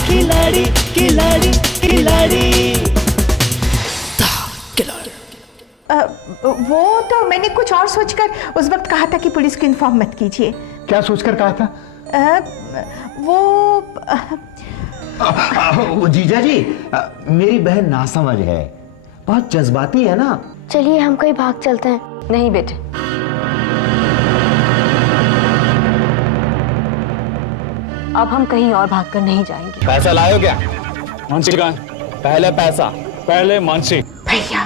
खिलाड़ी खिलाड़ी खिलाड़ी। वो तो मैंने कुछ और सोचकर उस वक्त कहा था कि पुलिस को इन्फॉर्म मत कीजिए। क्या सोचकर कहा था? वो जीजा जी, मेरी बहन नासमझ है, बहुत जज्बाती है ना। चलिए हम कहीं भाग चलते हैं। नहीं बेटे, अब हम कहीं और भागकर नहीं जाएंगे। पैसा लायो क्या? मानसी कहाँ है? पहले पैसा, पहले मानसी। भैया,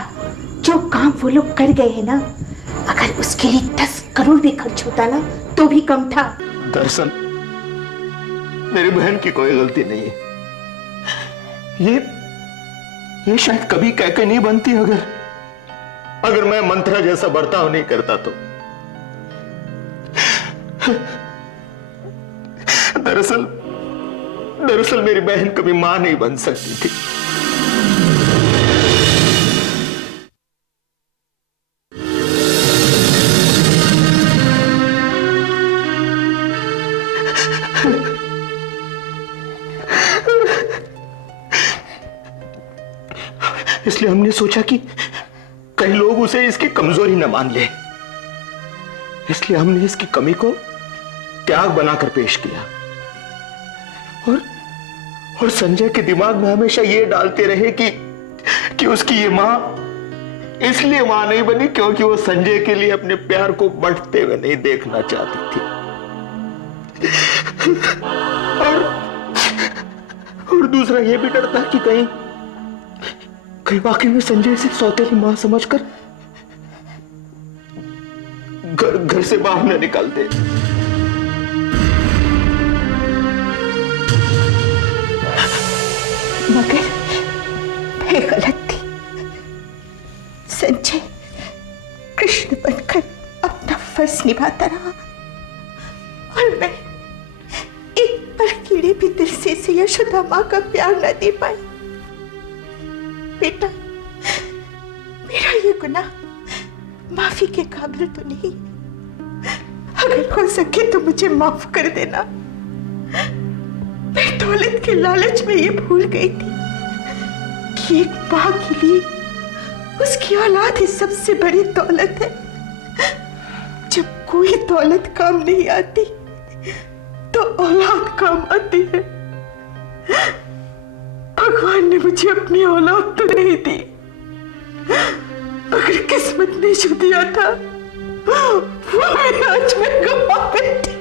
जो काम वो लोग कर गए हैं ना, अगर उसके लिए 10 करोड़ भी खर्च होता ना तो भी कम था। दरअसल मेरी बहन की कोई गलती नहीं है। ये शायद कभी कह के नहीं बनती। अगर मैं मंत्रा जैसा बर्ताव नहीं करता तो। दरअसल मेरी बहन कभी मां नहीं बन सकती थी। इसलिए हमने सोचा कि कई लोग उसे इसकी कमजोरी न मान ले, इसलिए हमने इसकी कमी को त्याग बनाकर पेश किया। और संजय के दिमाग में हमेशा ये डालते रहे कि उसकी ये मां इसलिए मां नहीं बनी क्योंकि वो संजय के लिए अपने प्यार को बढ़ते हुए नहीं देखना चाहती थी। और दूसरा ये भी डर था कि कहीं वाकई में संजय से सौतेली मां समझकर घर से बाहर न निकाल दे। मगर मैं गलत थी। संजय कृष्ण बनकर अपना फर्ज निभाता रहा और मैं एक पल के लिए भी दिल से यशोदा मां का प्यार न दे पाई। बेटा, मेरा ये गुनाह माफी के काबिल तो नहीं। अगर हो सके तो मुझे माफ कर देना। मैं दौलत के लालच में ये भूल गई थी कि एक मां के लिए उसकी औलाद ही सबसे बड़ी दौलत है। जब कोई दौलत काम नहीं आती तो औलाद काम आती है। भगवान ने मुझे अपनी औलाद तो नहीं दी, मगर किस्मत ने जो दिया था वो भी आज मैं गवा बैठी।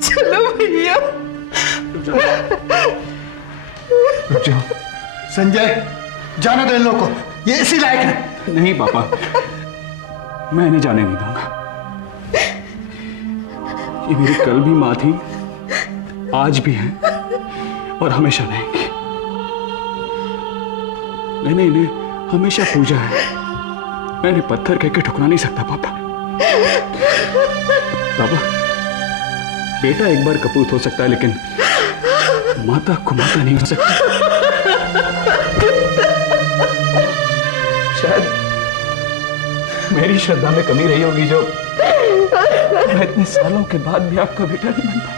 चलो भैया, रुक जाओ। संजय, जाने दो इन लोगों को, ये इसी लायक है। नहीं पापा, मैं इन्हें जाने नहीं दूंगा। ये मेरी कल भी मां थी, आज भी है और हमेशा रहेंगी। मैंने इन्हें हमेशा पूजा है, मैं इन्हें पत्थर कह के ठुकरा नहीं सकता पापा। पापा, बेटा एक बार कपूत हो सकता है लेकिन माता कुमाता नहीं हो सकती। शायद मेरी श्रद्धा में कमी रही होगी जो मैं इतने सालों के बाद भी आपका बेटा नहीं बन पाया।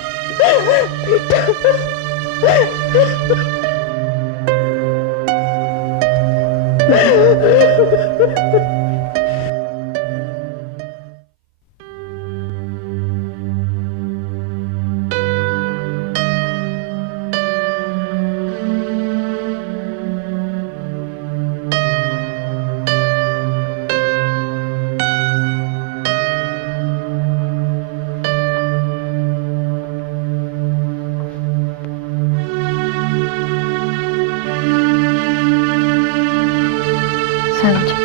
Sanjay,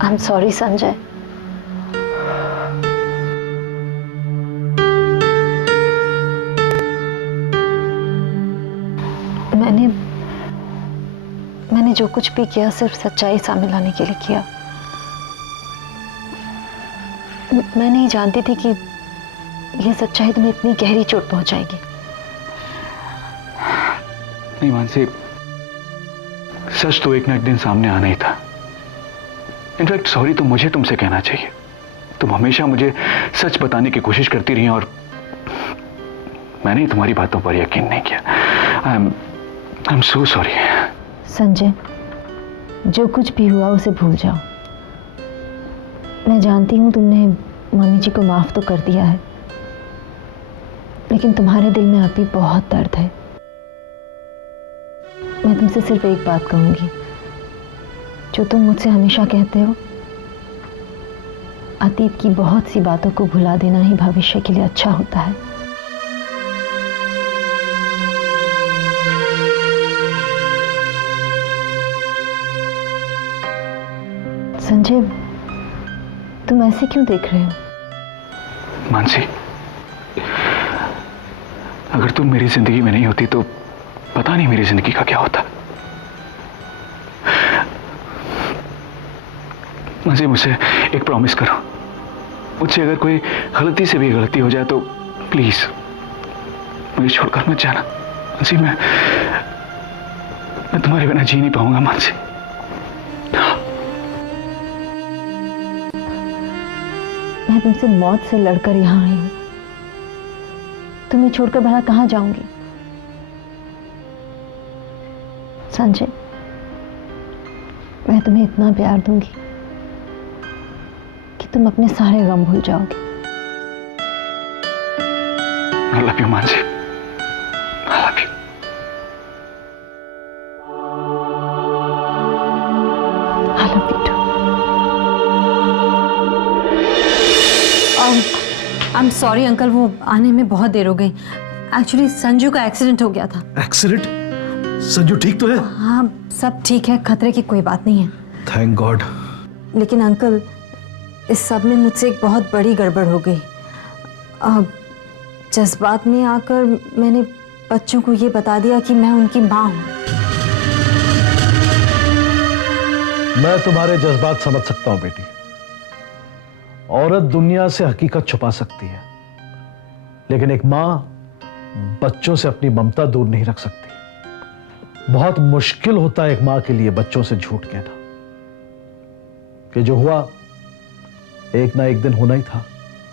I am sorry Sanjay. मैंने मैंने जो कुछ भी किया सिर्फ सच्चाई सामने लाने के लिए किया। मैं नहीं जानती थी कि यह सच्चाई तुम्हें इतनी गहरी चोट पहुंचाएगी। नहीं मानसी, सच तो एक ना एक दिन सामने आना ही था। इनफैक्ट सॉरी तो मुझे तुमसे कहना चाहिए। तुम हमेशा मुझे सच बताने की कोशिश करती रही और मैंने तुम्हारी बातों पर यकीन नहीं किया। I am so sorry. Sanjay, जो कुछ भी हुआ उसे भूल जाओ। मैं जानती हूँ तुमने मम्मी जी को माफ तो कर दिया है, लेकिन तुम्हारे दिल में अभी बहुत दर्द है। मैं तुमसे सिर्फ एक बात कहूंगी, जो तुम मुझसे हमेशा कहते हो, अतीत की बहुत सी बातों को भुला देना ही भविष्य के लिए अच्छा होता है। संजय, तुम ऐसे क्यों देख रहे हो? मानसी, अगर तुम मेरी जिंदगी में नहीं होती तो पता नहीं मेरी जिंदगी का क्या होता। मानसी, मुझसे एक प्रॉमिस करो। मुझसे अगर कोई गलती से भी गलती हो जाए तो प्लीज मुझे छोड़कर मत जाना। मानसी, मैं तुम्हारे बिना जी नहीं पाऊंगा। मानसी, मैं तुमसे मौत से लड़कर यहां आई हूं। तुम्हें छोड़कर भला कहां जाऊंगी? संजय, मैं तुम्हें इतना प्यार दूंगी कि तुम अपने सारे गम भूल जाओगे। I love you, Mansi. I love you। I love you too। I am sorry uncle, वो आने में बहुत देर हो गई। एक्चुअली संजू का एक्सीडेंट हो गया था। एक्सीडेंट? संजू ठीक तो है? हाँ, सब ठीक है, खतरे की कोई बात नहीं है। Thank God. लेकिन अंकल, इस सब में मुझसे एक बहुत बड़ी गड़बड़ हो गई। जज्बात में आकर मैंने बच्चों को ये बता दिया कि मैं उनकी माँ हूँ। मैं तुम्हारे जज्बात समझ सकता हूँ बेटी। औरत दुनिया से हकीकत छुपा सकती है, लेकिन एक माँ बच्चों से अपनी ममता दूर नहीं रख सकती। बहुत मुश्किल होता है एक माँ के लिए बच्चों से झूठ कहना। कि जो हुआ एक ना एक दिन होना ही था।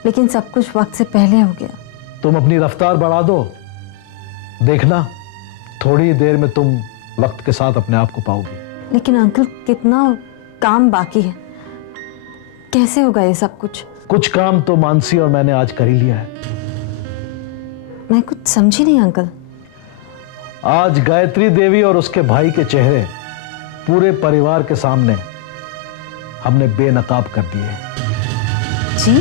लेकिन सब कुछ वक्त से पहले हो गया। तुम अपनी रफ्तार बढ़ा दो, देखना थोड़ी देर में तुम वक्त के साथ अपने आप को पाओगी। लेकिन अंकल, कितना काम बाकी है, कैसे होगा ये सब कुछ? कुछ काम तो मानसी और मैंने आज कर ही लिया है। मैं कुछ समझी नहीं अंकल। आज गायत्री देवी और उसके भाई के चेहरे पूरे परिवार के सामने हमने बेनकाब कर दिए हैं। जी?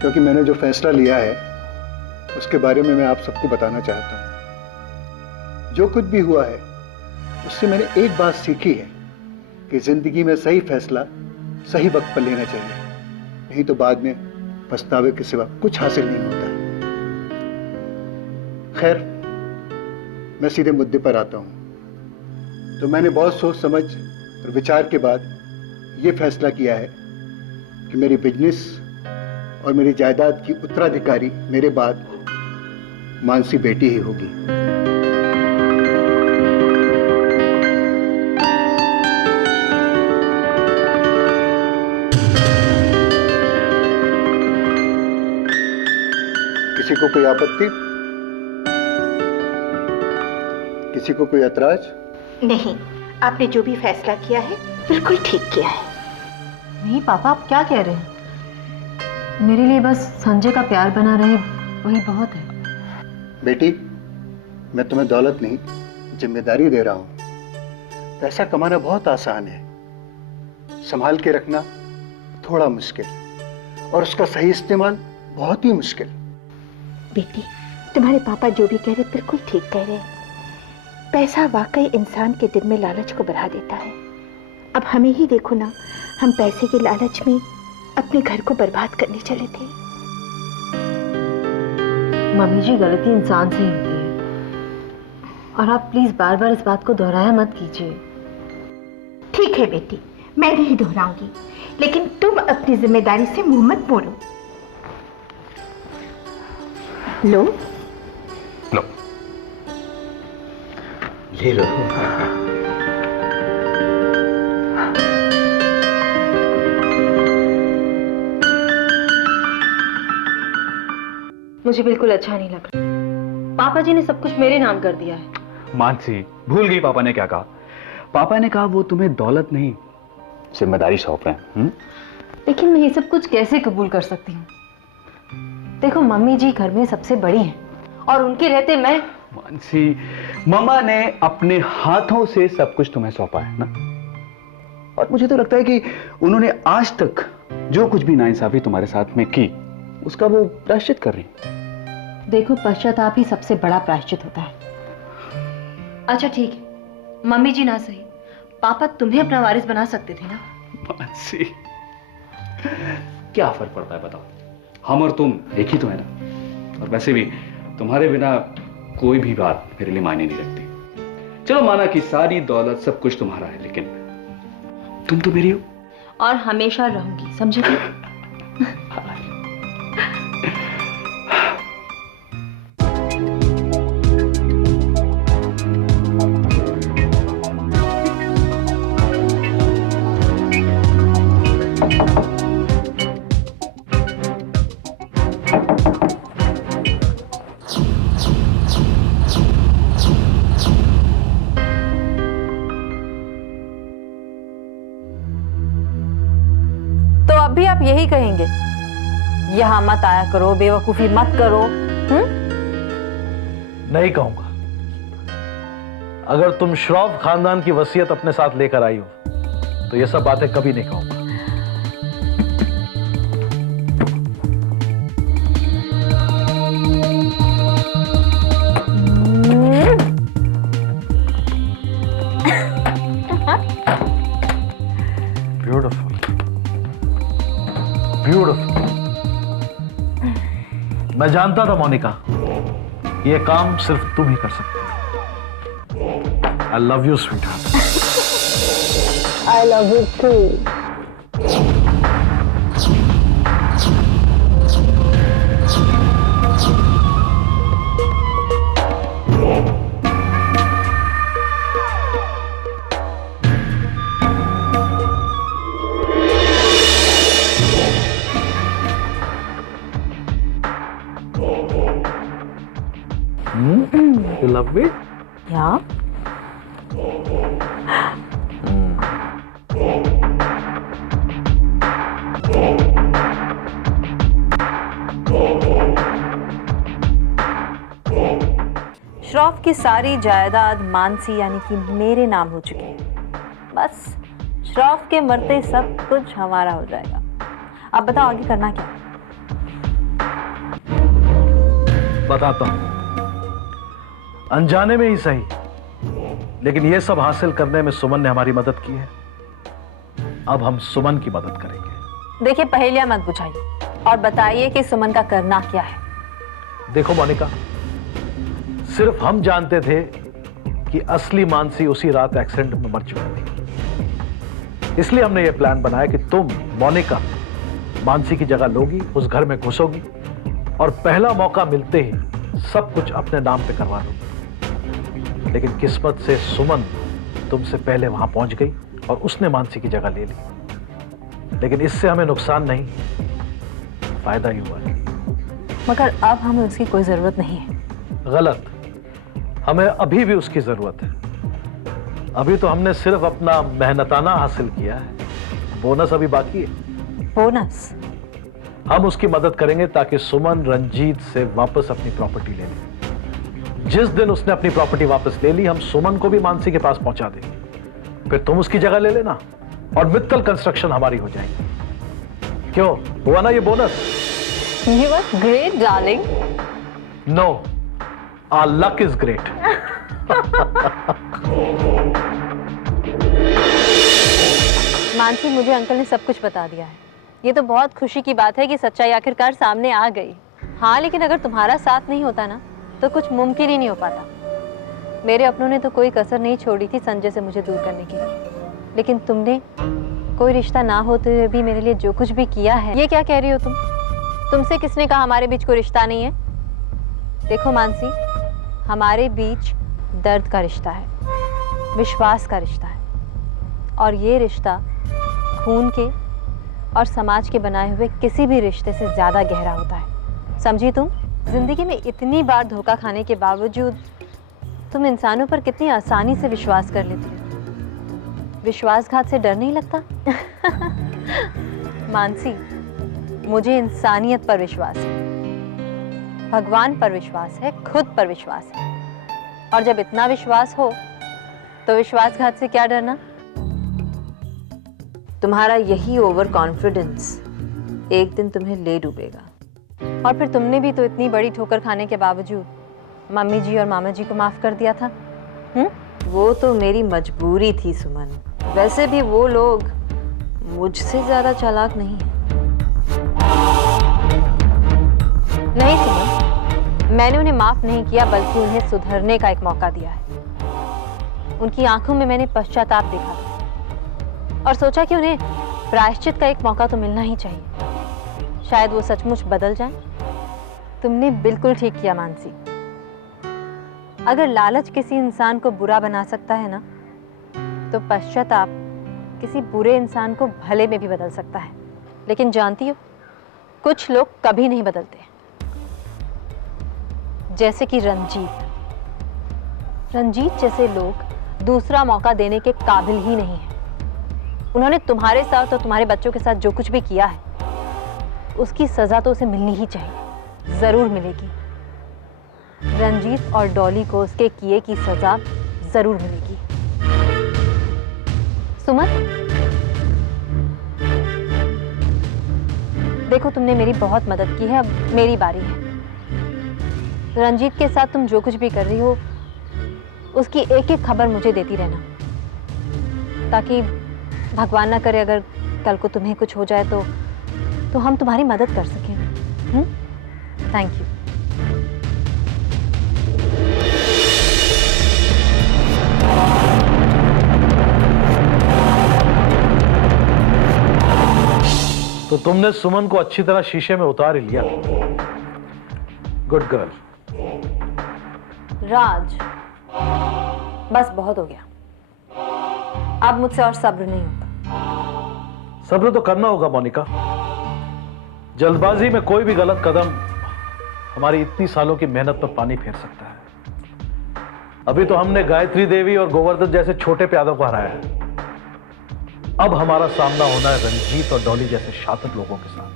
क्योंकि मैंने जो फैसला लिया है उसके बारे में मैं आप सबको बताना चाहता हूं। जो कुछ भी हुआ है उससे मैंने एक बात सीखी है कि जिंदगी में सही फैसला सही वक्त पर लेना चाहिए, नहीं तो बाद में पछतावे के सिवा कुछ हासिल नहीं होता। खैर, मैं सीधे मुद्दे पर आता हूं। तो मैंने बहुत सोच समझ और विचार के बाद यह फैसला किया है कि मेरी बिजनेस और मेरी जायदाद की उत्तराधिकारी मेरे बाद मानसी बेटी ही होगी। किसी को कोई आपत्ति? किसी को कोई ऐतराज? नहीं, आपने जो भी फैसला किया है बिल्कुल ठीक किया है। नहीं पापा, आप क्या कह रहे हैं? मेरे लिए बस संजय का प्यार बना रहे वही बहुत है। बेटी, मैं तुम्हें दौलत नहीं जिम्मेदारी दे रहा हूं। पैसा कमाना बहुत आसान है, संभाल के रखना थोड़ा मुश्किल, और उसका सही इस्तेमाल बहुत ही मुश्किल। बेटी, तुम्हारे पापा जो भी कह रहे बिल्कुल ठीक कह रहे हैं। पैसा वाकई इंसान के दिल में लालच को बढ़ा देता है। अब हमें ही देखो ना, हम पैसे के लालच में अपने घर को बर्बाद करने चले थे। मम्मी जी, गलती इंसान से ही होती है। और आप प्लीज बार बार इस बात को दोहराया मत कीजिए। ठीक है बेटी, मैं नहीं दोहराऊंगी, लेकिन तुम अपनी जिम्मेदारी से मुंह मत मोड़ो। लो लो, ले लो। मुझे बिल्कुल अच्छा नहीं लग रहा। पापा जी ने सब कुछ मेरे नाम कर दिया है। मानसी, भूल गई पापा ने क्या कहा? पापा ने कहा वो तुम्हें दौलत नहीं, जिम्मेदारी सौंप रहे हैं। लेकिन मैं ये सब कुछ कैसे कबूल कर सकती हूँ? देखो मम्मी जी घर में सबसे बड़ी हैं और उनके रहते मैं। मानसी, मम्मा ने अपने हाथों से सब कुछ तुम्हें सौंपा है ना, और मुझे तो लगता है कि उन्होंने आज तक जो कुछ भी नाइंसाफी तुम्हारे साथ में की उसका वो प्रायश्चित कर रही। देखो पश्चाताप ही सबसे बड़ा प्रायश्चित होता है। अच्छा ठीक है, मम्मी जी ना सही, पापा तुम्हें अपना वारिस बना सकते थे ना। मानसी, क्या फर्क पड़ता है बताओ, हम और तुम एक ही तो है ना। और वैसे भी तुम्हारे बिना कोई भी बात मेरे लिए मायने नहीं रखती। चलो माना कि सारी दौलत सब कुछ तुम्हारा है, लेकिन तुम तो मेरी हो और हमेशा रहूंगी, समझे? अभी आप यही कहेंगे, यहां मत आया करो, बेवकूफी मत करो। नहीं कहूंगा। अगर तुम श्रॉफ खानदान की वसीयत अपने साथ लेकर आई हो तो ये सब बातें कभी नहीं कहूंगा। Beautiful, beautiful. मैं जानता था मोनिका, ये काम सिर्फ तुम ही कर सकते हो। आई love you sweetheart. I love you too. You love me? Yeah. Shroff की सारी जायदाद मानसी यानी कि मेरे नाम हो चुकी है। बस श्रॉफ के मरते सब कुछ हमारा हो जाएगा। अब बताओ आगे करना क्या? बताता हूं, अनजाने में ही सही, लेकिन यह सब हासिल करने में सुमन ने हमारी मदद की है। अब हम सुमन की मदद करेंगे। देखिए पहेलियां मत बुझाइए और बताइए कि सुमन का करना क्या है। देखो मोनिका, सिर्फ हम जानते थे कि असली मानसी उसी रात एक्सीडेंट में मर चुकी थी। इसलिए हमने यह प्लान बनाया कि तुम मोनिका मानसी की जगह लोगी, उस घर में घुसोगी और पहला मौका मिलते ही सब कुछ अपने नाम पे करवा दोगी। लेकिन किस्मत से सुमन तुमसे पहले वहां पहुंच गई और उसने मानसी की जगह ले ली। लेकिन इससे हमें नुकसान नहीं, फायदा ही हुआ। मगर अब हमें उसकी कोई जरूरत नहीं है। गलत, हमें अभी भी उसकी जरूरत है। अभी तो हमने सिर्फ अपना मेहनताना हासिल किया है, बोनस अभी बाकी है। बोनस? हम उसकी मदद करेंगे ताकि सुमन रंजीत से वापस अपनी प्रॉपर्टी ले ले। जिस दिन उसने अपनी प्रॉपर्टी वापस ले ली, हम सुमन को भी मानसी के पास पहुंचा देंगे। फिर तुम उसकी जगह ले लेना और मित्तल कंस्ट्रक्शन हमारी हो जाएगी। क्यों, हुआ ना ये bonus? You were great, darling. No, our luck is great. Mansi, मुझे अंकल ने सब कुछ बता दिया है। ये तो बहुत खुशी की बात है कि सच्चाई आखिरकार सामने आ गई। हाँ, लेकिन अगर तुम्हारा साथ नहीं होता ना तो कुछ मुमकिन ही नहीं हो पाता। मेरे अपनों ने तो कोई कसर नहीं छोड़ी थी संजय से मुझे दूर करने की, लेकिन तुमने कोई रिश्ता ना होते हुए भी मेरे लिए जो कुछ भी किया है। ये क्या कह रही हो तुम? तुमसे किसने कहा हमारे बीच कोई रिश्ता नहीं है? देखो मानसी, हमारे बीच दर्द का रिश्ता है, विश्वास का रिश्ता है, और ये रिश्ता खून के और समाज के बनाए हुए किसी भी रिश्ते से ज्यादा गहरा होता है। समझी तुम? जिंदगी में इतनी बार धोखा खाने के बावजूद तुम इंसानों पर कितनी आसानी से विश्वास कर लेती हो। विश्वासघात से डर नहीं लगता? मानसी, मुझे इंसानियत पर विश्वास है, भगवान पर विश्वास है, खुद पर विश्वास है, और जब इतना विश्वास हो तो विश्वासघात से क्या डरना? तुम्हारा यही ओवर कॉन्फिडेंस एक दिन तुम्हें ले डूबेगा। और फिर तुमने भी तो इतनी बड़ी ठोकर खाने के बावजूद मम्मी जी और मामा जी को माफ कर दिया था। वो तो मेरी मजबूरी थी सुमन। वैसे भी वो लोग मुझसे ज्यादा चालाक नहीं है। नहीं सुमन, मैंने उन्हें माफ नहीं किया, बल्कि उन्हें सुधरने का एक मौका दिया है। उनकी आंखों में मैंने पश्चाताप देखा था और सोचा कि उन्हें प्रायश्चित का एक मौका तो मिलना ही चाहिए। शायद वो सचमुच बदल जाएं। तुमने बिल्कुल ठीक किया मानसी। अगर लालच किसी इंसान को बुरा बना सकता है ना, तो पश्चाताप किसी बुरे इंसान को भले में भी बदल सकता है। लेकिन जानती हो, कुछ लोग कभी नहीं बदलते, जैसे कि रंजीत जैसे लोग दूसरा मौका देने के काबिल ही नहीं है। उन्होंने तुम्हारे साथ और तुम्हारे बच्चों के साथ जो कुछ भी किया है, उसकी सजा तो उसे मिलनी ही चाहिए, जरूर मिलेगी। रंजीत और डॉली को उसके किए की सजा जरूर मिलेगी। सुमन, देखो तुमने मेरी बहुत मदद की है, अब मेरी बारी है। रंजीत के साथ तुम जो कुछ भी कर रही हो, उसकी एक एक खबर मुझे देती रहना, ताकि भगवान ना करे अगर कल को तुम्हें कुछ हो जाए तो हम तुम्हारी मदद कर सकें। Thank you. तो तुमने सुमन को अच्छी तरह शीशे में उतार ही लिया। Good girl. राज, बस बहुत हो गया, अब मुझसे और सब्र नहीं होता। सब्र तो करना होगा मोनिका। जल्दबाजी में कोई भी गलत कदम हमारी इतनी सालों की मेहनत पर पानी फेर सकता है। अभी तो हमने गायत्री देवी और गोवर्धन जैसे छोटे प्यादों को हराया है। अब हमारा सामना होना है रंजीत और डॉली जैसे शातिर लोगों के साथ,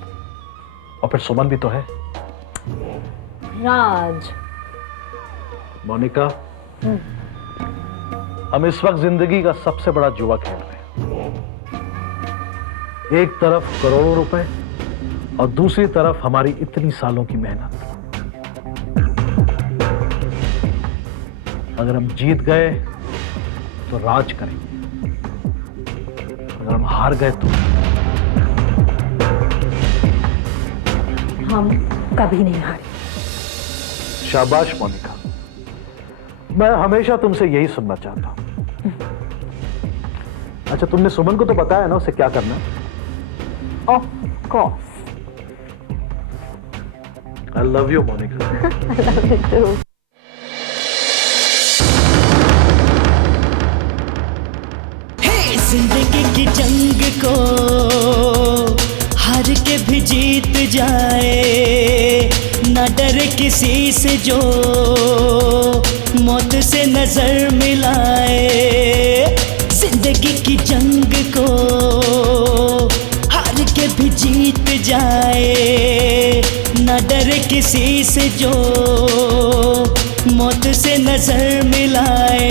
और फिर सुमन भी तो है। राज, मोनिका, हम इस वक्त जिंदगी का सबसे बड़ा जुआ खेल रहे हैं। एक तरफ करोड़ों रुपए और दूसरी तरफ हमारी इतनी सालों की मेहनत। अगर हम जीत गए तो राज करेंगे, अगर हम हार गए तो हम कभी नहीं हारे। शाबाश मोनिका, मैं हमेशा तुमसे यही सुनना चाहता हूं। अच्छा, तुमने सुमन को तो बताया ना उसे क्या करना है? Of course. I love you Monica. I love you too. हे जिंदगी की जंग को हार के भी जीत जाए, ना डरे किसी से जो मौत से नजर मिलाए। जिंदगी की जंग को हार के भी जीत जाए, ना डरे किसी से जो मौत से नजर मिलाए।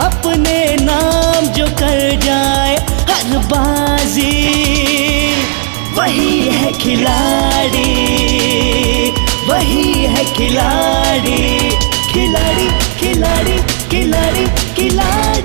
अपने नाम जो कर जाए हर बाजी, वही है खिलाड़ी, वही है खिलाड़ी, खिलाड़ी खिलाड़ी खिलाड़ी खिलाड़ी।